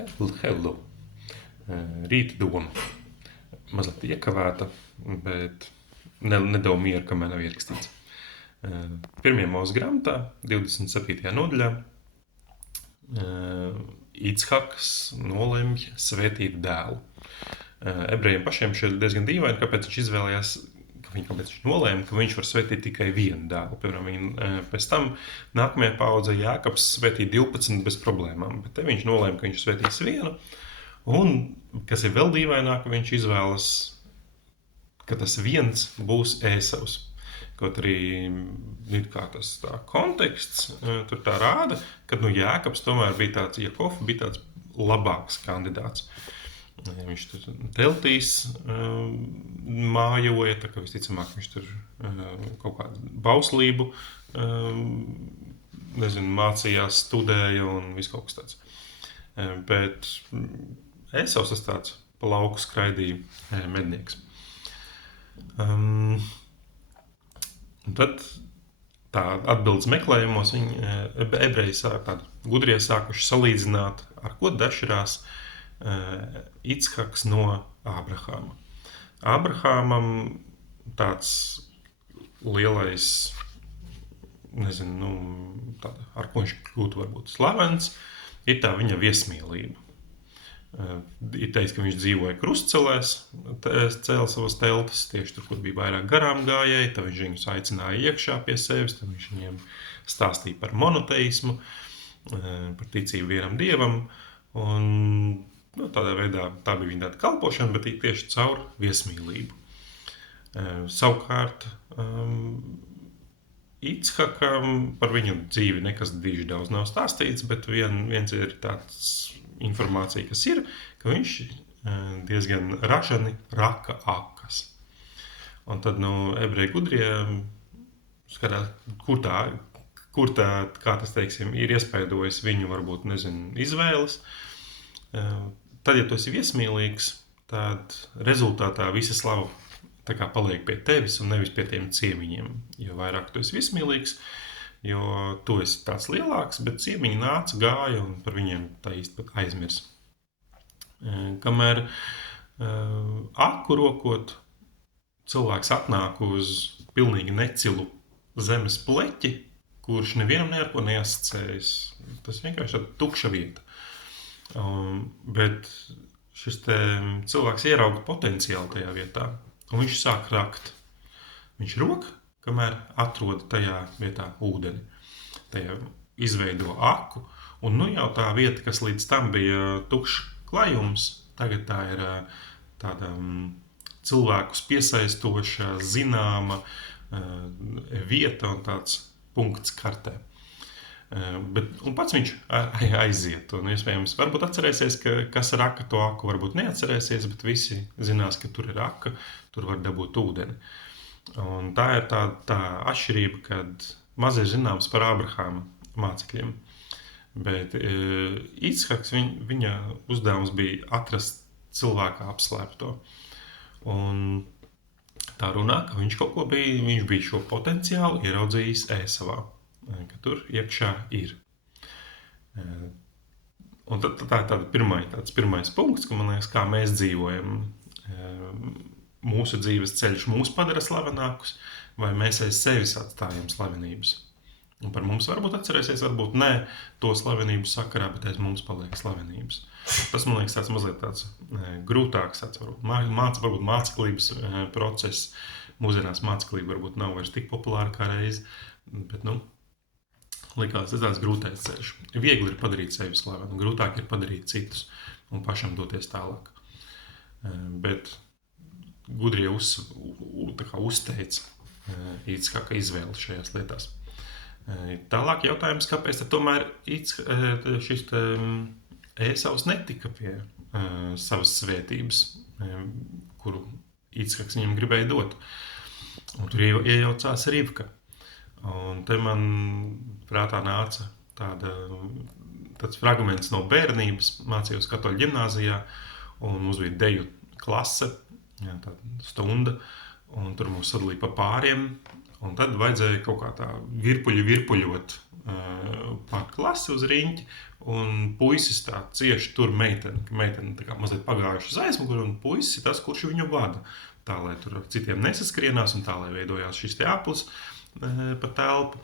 Hello. Rīta doma. Mazliet iekavēta, bet nedod mieru, kamēr nav ierakstīts. Pirmajā mūsu grāmatā, 27. nodaļā, Ichaks nolemj svētīt dēlu. Ebrejiem pašiem šeit diezgan dīvaini, kāpēc viņš izvēlējās, kāpēc viņš nolēma, ka viņš var svētīt tikai vienu dēlu. Piemēram, pēc tam nākamajā paudze Jākabs svētīja 12 bez problēmām, bet te viņš nolēma, ka viņš svētīs vienu. Un, kas ir vēl dīvaināk, viņš izvēlas, ka tas viens būs Ēsavs. Kaut arī kā tas tā konteksts tur tā rāda, ka Jākabs tomēr bija tāds, Jakov bija tāds labāks kandidāts. Viņš tur teltīs mājoja, tā kā visticamāk viņš tur kaut kādu bauslību mācījās, studēja un viss kaut kas tāds. Bet Ēsavs tas tāds pa lauku skraidīja mednieks. Un tad tā atbildes meklējumos ebreji gudrie sākuši salīdzināt, ar ko dažrās Ichaks no Ābrahāma. Ābrahāmam tāds lielais, ar ko viņš kļūtu varbūt slavens, ir tā viņa viesmīlība. Ir teiks, ka viņš dzīvoja krustcelēs, cēla savas teltas, tieši tur, kur bija vairāk garām gājēji, tad viņš viņus aicināja iekšā pie sevis, tad viņš viņiem stāstīja par monoteismu, par ticību vienam dievam, un tādā veidā tā bija viņa tāda kalpošana, bet tieši caur viesmīlību. Savukārt, Icchakam par viņu dzīvi nekas diži daudz nav stāstīts, bet viens ir tāds informācija, kas ir, ka viņš diezgan ražani raka akas. Un tad, ebreji gudrie skatās, kur tā, kā tas teiksim, ir iespaidojis viņu, varbūt, izvēles. Tad, ja tu esi viesmīlīgs, tad rezultātā visa slava tā kā paliek pie tevis un nevis pie tiem ciemiņiem. Jo vairāk tu esi viesmīlīgs, jo tu esi tāds lielāks, bet ciemiņi nāca, gāja un par viņiem tā īsti pat aizmirs. Kamēr aku rokot, cilvēks atnāk uz pilnīgi necilu zemes pleķi, kurš nevienam neko neasociējas. Tas vienkārši tāda tukša vieta. Bet šis cilvēks ierauga potenciālu tajā vietā, un viņš sāk rakt. Viņš rok, kamēr atrod tajā vietā ūdeni. Tajā izveido aku, un jau tā vieta, kas līdz tam bija tukšs klajums, tagad tā ir tāda cilvēkus piesaistoša, zināma vieta un tāds punkts kartē. Un pats viņš aiziet, un iespējams varbūt atcerēsies, kas ar aka to aku varbūt neatcerēsies, bet visi zinās, ka tur ir aka, tur var dabūt ūdeni. Un tā ir tā atšķirība, kad maz ir zināms par Ābrahāma mācekļiem. Bet Icchaks, viņa uzdevums bija atrast cilvēka apslēpto. Un tā runā, ka viņš bija šo potenciālu ieraudzījis Ēsavā, ka tur iekšā ir. Un tad tā ir tāds pirmais punkts, ka man liekas, kā mēs dzīvojam. Mūsu dzīves ceļš mūs padara slavenākus, vai mēs aiz sevis atstājam slavenības. Un par mums varbūt atcerēsies, varbūt ne to slavenību sakarā, bet aiz mums paliek slavenības. Tas, man liekas, tāds mazliet tāds grūtāks, varbūt māceklības process. Mūsdienās māceklība varbūt nav vairs tik populāra kā reiz, bet, likās tāds grūtais ceļš. Viegli ir padarīt sevi slavenu, grūtāk ir padarīt citus un pašam doties tālāk. Bet gudrie uzteica Icchaka izvēli šajās lietās. Tālāk jautājums, kāpēc tad tomēr šis Ēsavs netika pie savas svētības, kuru Icchaks viņam gribēja dot. Un tur iejaucās Rivka. Un te man prātā nāca tāds fragments no bērnības, mācījos katoļu ģimnāzijā, un mums bija deju klase, tāda stunda, un tur mūs sadalīja pa pāriem, Un tad vajadzēja kaut kā tā virpuļot pār klasi uz riņķi, un puisis tā cieši tur meiteni, ka meiteni tā kā mazliet pagājuši uz aizmuguri, un puisis ir tas, kurš viņu vada. Tā, lai tur ar citiem nesaskrienās, un tā, lai veidojās šis te aplis pa telpu.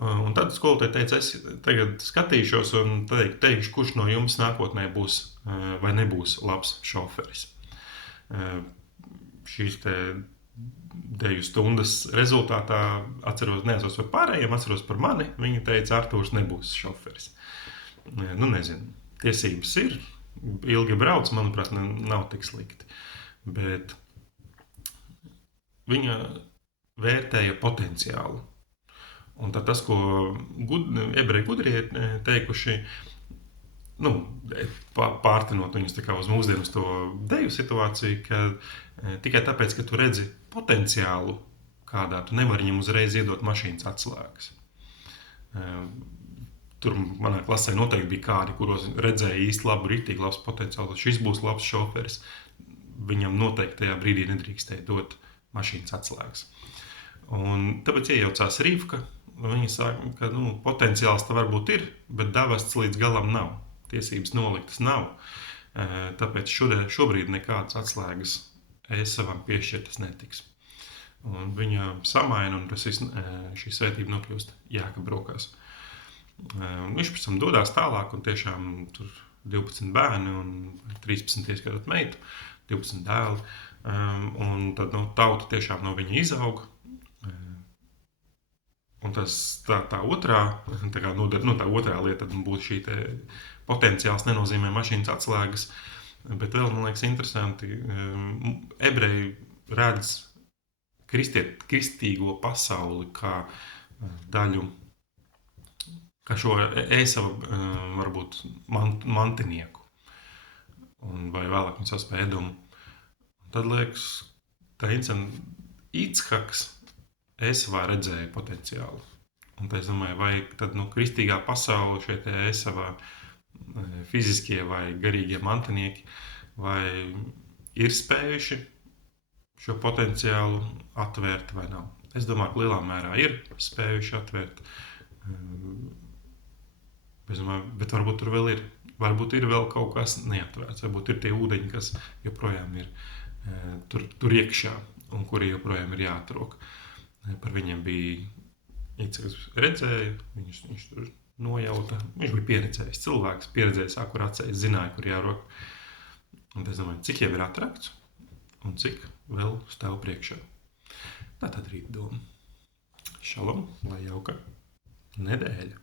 Un tad skolotāji teica, es tagad skatīšos un teikšu, kurš no jums nākotnē būs vai nebūs labs šoferis. Šīs te deju stundas rezultātā neatceros par pārējiem, atceros par mani. Viņa teica, Artūrs nebūs šoferis. Nu, nezinu, tiesības ir, ilgi brauc, manuprāt, nav tik slikti. Bet viņa vērtēja potenciālu. Un tad tas, ko ebreji gudrie ir teikuši, pārtinot viņus tā kā uz mūsdienu uz to deju situāciju, ka tikai tāpēc, ka tu redzi potenciālu kādā, tu nevari viņam uzreiz iedot mašīnas atslēgas. Tur manā klasē noteikti bija kādi, kuros redzēja īsti labu, rītīgi labs potenciāls. Šis būs labs šoferis. Viņam noteikti tajā brīdī nedrīkstēja dot mašīnas atslēgas. Un tāpēc iejaucās Rivka. Viņa saka, ka potenciāls tā varbūt ir, bet davasts līdz galam nav. Tiesības noliktas nav. Tāpēc šobrīd nekādas atslēgas Ēsavam piešķirtas netiks. Un viņa samaina, un šī svētība nokļūst Jākaba rokās. Viņš pēc tam dodās tālāk, un tiešām tur 12 bērni un 13 ieskatot meitu, 12 dēli. Un tad tauta tiešām no viņa izauga. Un tā otrā lieta būtu šī potenciāls nenozīmē mašīnas atslēgas. Bet vēl, man liekas, interesanti, ebreji redz kristīgo pasauli kā daļu, kā šo Ēsava varbūt mantinieku. Vai vēlāk viņu sauc par Edomu. Tad liekas, tā Ichaks Ēsavā redzēja potenciālu. Un tā es domāju, vai tad kristīgā pasaule šeit Ēsavā fiziskie vai garīgie mantinieki vai ir spējuši šo potenciālu atvērt vai nav. Es domāju, ka lielā mērā ir spējuši atvērt. Es domāju, bet varbūt tur vēl ir. Varbūt ir vēl kaut kas neatvērts. Varbūt ir tie ūdeņi, kas joprojām ir tur iekšā un kuri joprojām ir jāatrok. Par viņiem bija Icaks redzēja, viņš tur nojauta. Viņš bija pieredzējis cilvēks, pieredzējis akurācējis, zināja, kur jārok. Un es domāju, cik jau ir atrakts un cik vēl stāv priekšā. Tā tad rīt doma. Šalom, lai jauka nedēļa.